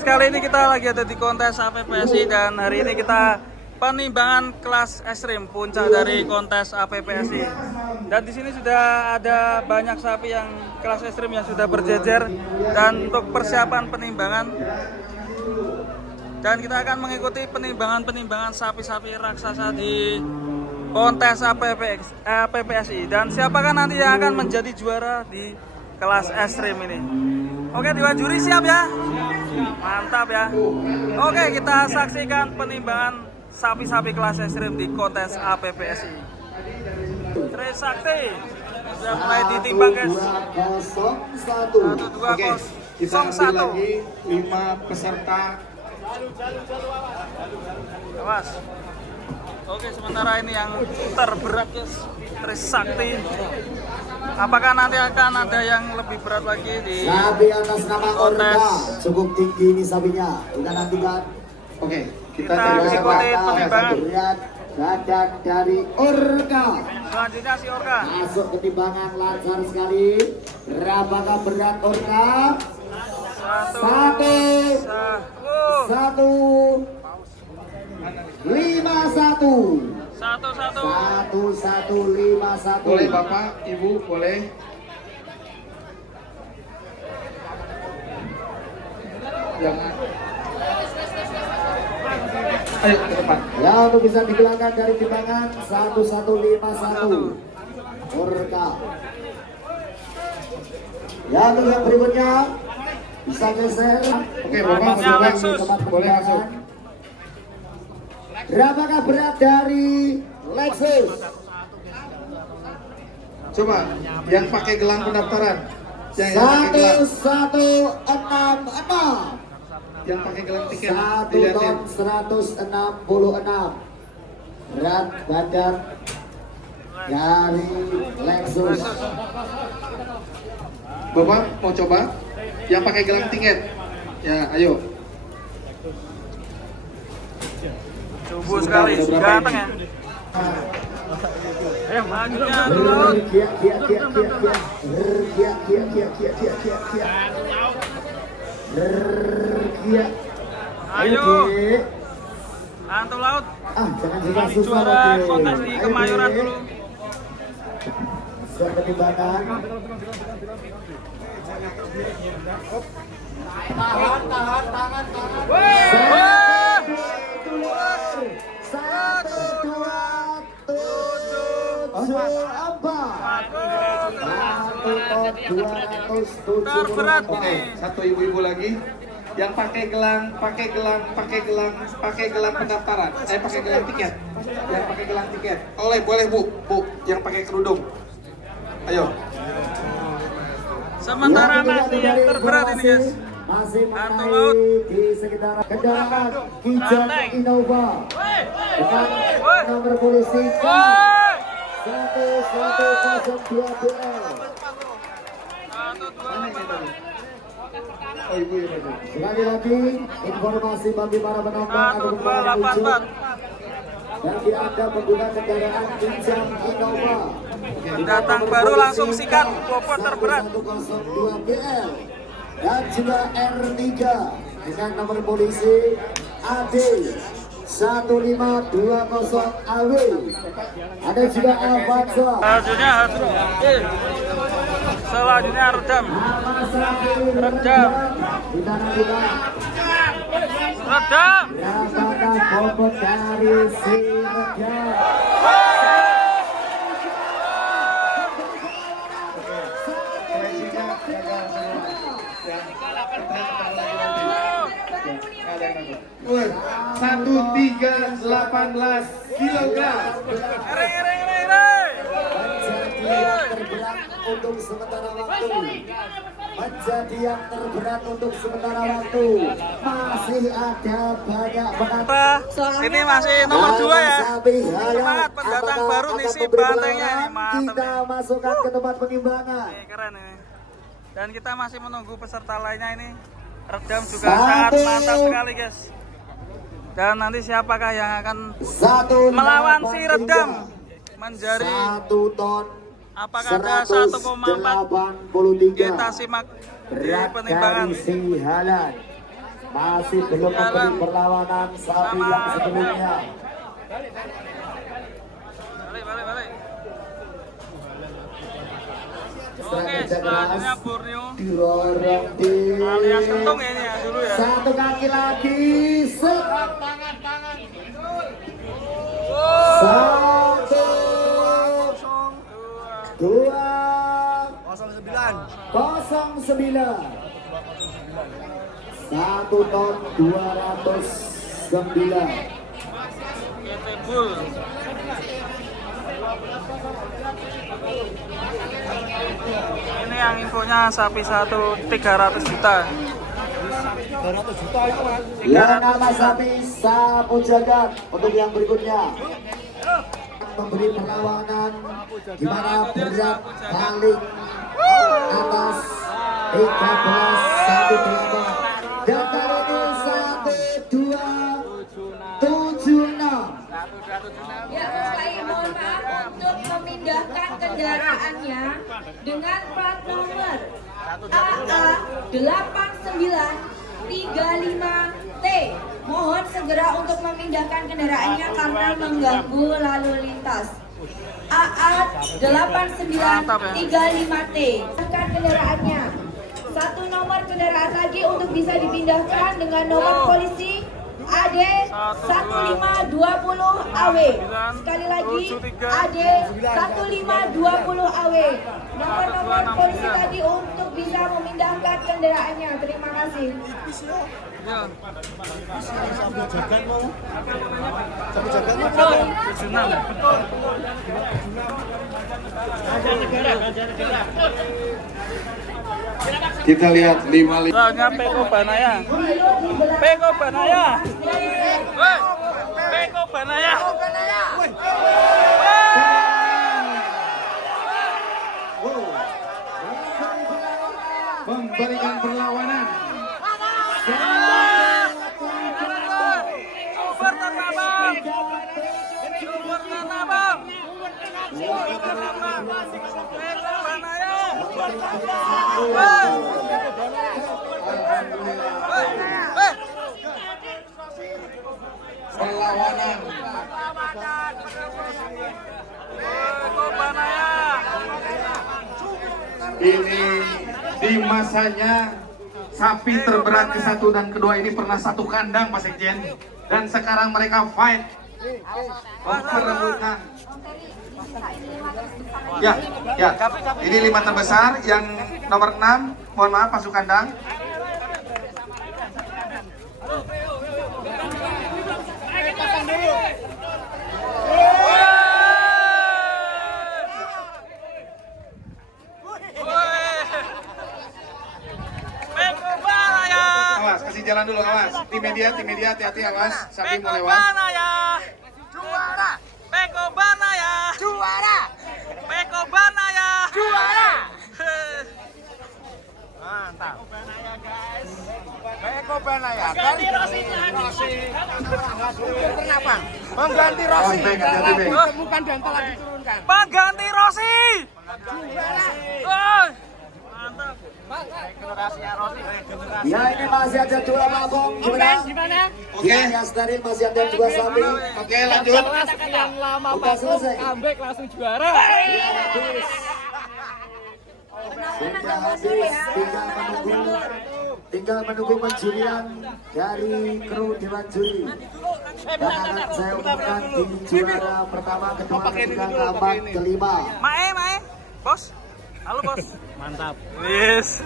Kali ini kita lagi ada di kontes APPSI dan hari ini kita penimbangan kelas ekstrim puncak dari kontes APPSI. Dan di sini sudah ada banyak sapi yang kelas ekstrim yang sudah berjejer dan untuk persiapan penimbangan. Dan kita akan mengikuti penimbangan sapi-sapi raksasa di kontes APPSI. Dan siapakah nanti yang akan menjadi juara di kelas ekstrim ini? Oke, Dewan Juri siap ya? Mantap ya. Oke, kita saksikan penimbangan sapi-sapi kelas ekstrim di kontes APPSI. Trisakti sudah mulai ditimbang, guys. 1, 2, Oke, kita ambil lagi 5 peserta. Awas. Oke, sementara ini yang terberat, guys, Trisakti. Apakah nanti akan ada yang lebih berat lagi di sapi atas nama Orga? kontes? Cukup tinggi ini sapinya. Kita nantikan. Oke, Kita ikuti penimbangan. Berat badan dari Orga. Selanjutnya si Orga. Masuk ke timbangan lancar sekali. Berapakah berat Orga? Satu. 51. 1151. Boleh Bapak, Ibu, boleh. Jangan. Ayo ke depan. Ya, untuk bisa dihilangkan dari timbangan 1151. Orka. Ya, untuk yang berikutnya bisa geser. Oke, Bapak Namanya boleh Lexus. boleh masuk. Berapakah berat dari Lexus? Coba yang pakai gelang pendaftaran. Yang pakai gelang. 1166. Yang pakai gelang tiket. 1 Dilihatin. ton 166. Berat badan dari Lexus. Bapak mau coba? Yang pakai gelang tiket. Ya, ayo. Subuh sekali, ganteng ya. Majunya dulu. Ayo, Antu Laut. Jangan Jadi juara kontes di Kemayoran dulu. Sudah ketimbangan. Tahan. Wah! 1, 2, 7, 4. Terberat Oke, ini. satu ibu-ibu lagi. Yang pakai gelang pendaftaran. Saya pakai gelang tiket. Yang pakai gelang tiket. Boleh Bu. Yang pakai kerudung. Ayo. Sementara masih yang terberat ini, guys. Masih Antu mengenai Laut. di sekitar kendaraan Kijang Banteng. Innova dengan Woi. nomor polisi Woi! 1102 BL. 128. Oh, ibu ya, Bu. Sekali lagi informasi bagi para penonton 1284. bagi Anda pengguna kendaraan Kijang Innova Datang baru langsung sikat bobot terberat. 1102 BL dan juga R3 dengan nomor polisi AD 1520 AW. Ada juga Avanza. Selanjutnya redam. Redam. Kita nantikan Redam. berapakah bobot dari si Redam. Koleksinya gagal semua. Ya. Ada yang nangkep. Woi, 1318 kilogram. Ring. Menjadi yang terberat untuk sementara waktu. Masih ada banyak penantang. Ini masih nomor 2 ya. Semangat pendatang baru nih si bantengnya ini, mantap Kita nih. masukkan ke tempat penimbangan. Ini keren ini. Dan kita masih menunggu peserta lainnya ini. Redam juga sangat mantap sekali, guys. Dan nanti siapakah yang akan melawan si Redam menjadi 1 ton apakah ada 1,4? 183 Kita simak di berat penimbangan. dari si Halan. masih belum memberi perlawanan sapi yang sebelumnya. Balik. Oke, Kerja selanjutnya keras Borneo didorong di alias kentung ya ini ya dulu ya. satu kaki lagi. Set. Wow. 1 2 09 1 ton 209. GT Bull. Ini yang infonya sapi satu 300 juta. 300 juta itu mas. Yang nama sapi sapu jagat. Untuk yang berikutnya memberi perlawanan di mana berat paling atas 13 satu berapa dan kali ini 1276. Ya, saya mohon maaf untuk memindahkan kendaraannya dengan plat nomor AA8935T. Mohon segera untuk memindahkan kendaraannya karena mengganggu lalu lintas. AA8935T. Pindahkan kendaraannya. Satu nomor kendaraan lagi untuk bisa dipindahkan dengan nomor polisi AD 1520 AW. Sekali lagi AD 1520 AW. Nomor polisi tadi untuk bisa memindahkan kendaraannya. Terima kasih. Ya. Sapi jagat mau. Sapi jagat mau. 76. Kita lihat 55. Soalnya Peko Banaya. Peko Banaya. Woi, Peko Banaya. Memberikan perlawanan. Super Tanabang. Super Tanabang. Peko Banaya. Perlawanan. Peko Banaya. Ini di masanya sapi terberat ke-1 dan ke-2 ini pernah satu kandang Pak Sekjen, dan sekarang mereka fight memperebutkan. Ya, ini 5 terbesar. Yang nomor 6, mohon maaf masuk kandang. Peko Banaya. Awas, kasih jalan dulu, awas. Tim media, hati-hati, awas. Sapi mau Peko lewat. Banaya. Juara. Peko Banaya. Juara. Peko Banaya. Juara. Mantap. Peko Banaya kan? Kenapa? Mengganti Rossi. Ditemukan dan telah diturunkan. Pengganti Rossi. Oh. Mantap. Ya, ini masih ada 2 mabok. Gimana? Di area steril masih ada 2 sapi. Oke, lanjut. Sekian lama Udah selesai. comeback langsung juara. Sudah habis, tinggal menunggu penjurian dari kru Dewan Juri. Dan akan saya umumkan di juara pertama, kedua, ketiga, keempat, kelima. Mae, bos. Halo bos. Mantap. Yes.